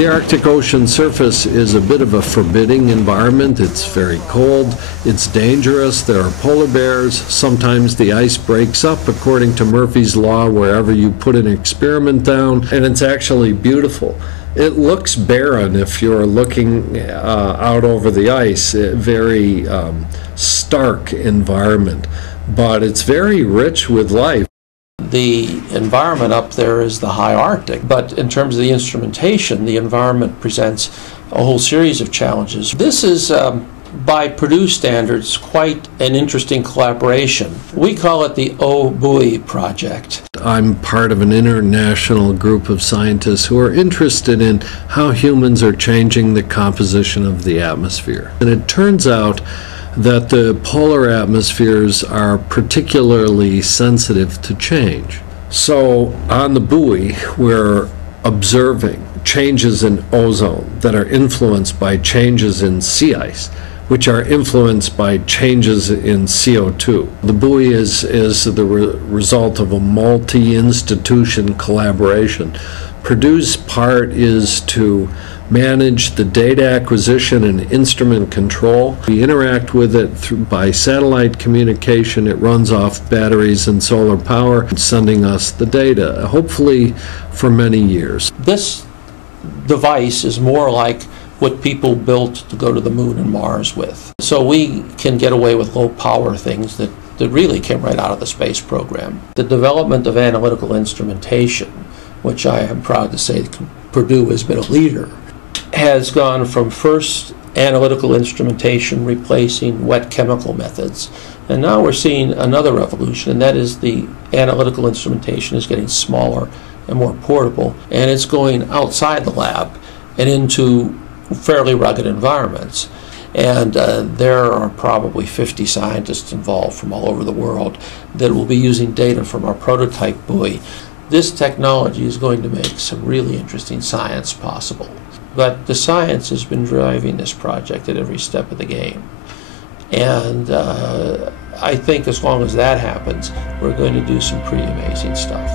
The Arctic Ocean surface is a bit of a forbidding environment. It's very cold, it's dangerous, there are polar bears, sometimes the ice breaks up according to Murphy's Law wherever you put an experiment down, and it's actually beautiful. It looks barren if you're looking out over the ice, a very stark environment, but it's very rich with life. The environment up there is the high Arctic, but in terms of the instrumentation, the environment presents a whole series of challenges. This is, by Purdue standards, quite an interesting collaboration. We call it the OBuoy Project. I'm part of an international group of scientists who are interested in how humans are changing the composition of the atmosphere. And it turns out that the polar atmospheres are particularly sensitive to change. So on the buoy, we're observing changes in ozone that are influenced by changes in sea ice, which are influenced by changes in CO2. The buoy is the result of a multi-institution collaboration. Purdue's part is to manage the data acquisition and instrument control. We interact with it by satellite communication. It runs off batteries and solar power, sending us the data, hopefully for many years. This device is more like what people built to go to the moon and Mars with. So we can get away with low power things that really came right out of the space program. The development of analytical instrumentation, which I am proud to say Purdue has been a leader, has gone from first analytical instrumentation replacing wet chemical methods, and now we're seeing another revolution, and that is the analytical instrumentation is getting smaller and more portable, and it's going outside the lab and into fairly rugged environments. And there are probably 50 scientists involved from all over the world that will be using data from our prototype buoy. This technology is going to make some really interesting science possible. But the science has been driving this project at every step of the game. And I think as long as that happens, we're going to do some pretty amazing stuff.